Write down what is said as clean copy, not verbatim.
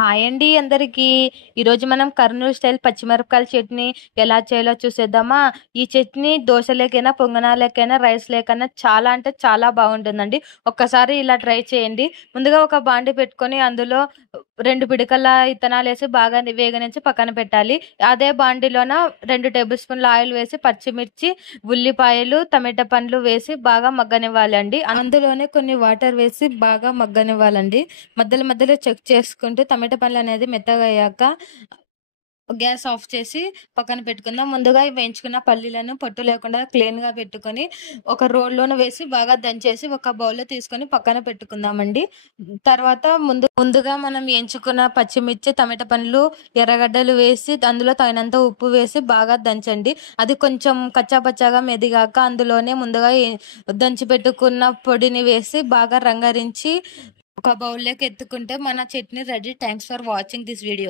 Hi అండి అందరికీ. ఈరోజు మనం కర్నూలు స్టైల్ పచ్చిమిరపకాయల చట్నీ ఎలా చేయాలో చూసేద్దామా? ఈ చట్నీ దోశలోకైనా, పొంగనాలకైనా, రైస్ లేకైనా చాలా అంటే చాలా బాగుంటుందండి. ఒక్కసారి ఇలా ట్రై చేయండి. ముందుగా ఒక బాండి పెట్టుకొని అందులో 2 పిడికల ఇత్తనాలేసి బాగా వేగనించి పక్కన పెట్టాలి. అదే బాండిలోన 2 టేబుల్ స్పూన్ల ఆయిల్ వేసి పచ్చిమిర్చి, ఉల్లిపాయలు, టమాటా పండ్లు వేసి బాగా మగ్గనివ్వాలండి. అందులోనే కొన్ని వాటర్ వేసి బాగా మగ్గనివ్వాలండి. మధ్యలో మధ్యలో చెక్ చేసుకుంటూ టమాటా పండ్లు అనేది మెత్తగా అయ్యాక గ్యాస్ ఆఫ్ చేసి పక్కన పెట్టుకుందాం. ముందుగా వేయించుకున్న పల్లీలను పొట్టు లేకుండా క్లీన్‌గా పెట్టుకొని ఒక రోల్లోన వేసి బాగా దంచేసి ఒక బౌల్‌లో తీసుకొని పక్కన పెట్టుకుందామండి. తర్వాత ముందుగా మనం ఎంచుకున్న పచ్చిమిర్చి, టమాటా పండ్లు, ఎర్రగడ్డలు వేసి అందులో తగినంత ఉప్పు వేసి బాగా దంచండి. అది కొంచెం కచ్చా పచ్చాగా మెదిగాక అందులోనే ముందుగా దంచి పెట్టుకున్న పొడిని వేసి బాగా రంగరించి ఒక బౌల్‌లోకి ఎత్తుకుంటే మన chutney ready. Thanks for watching this video.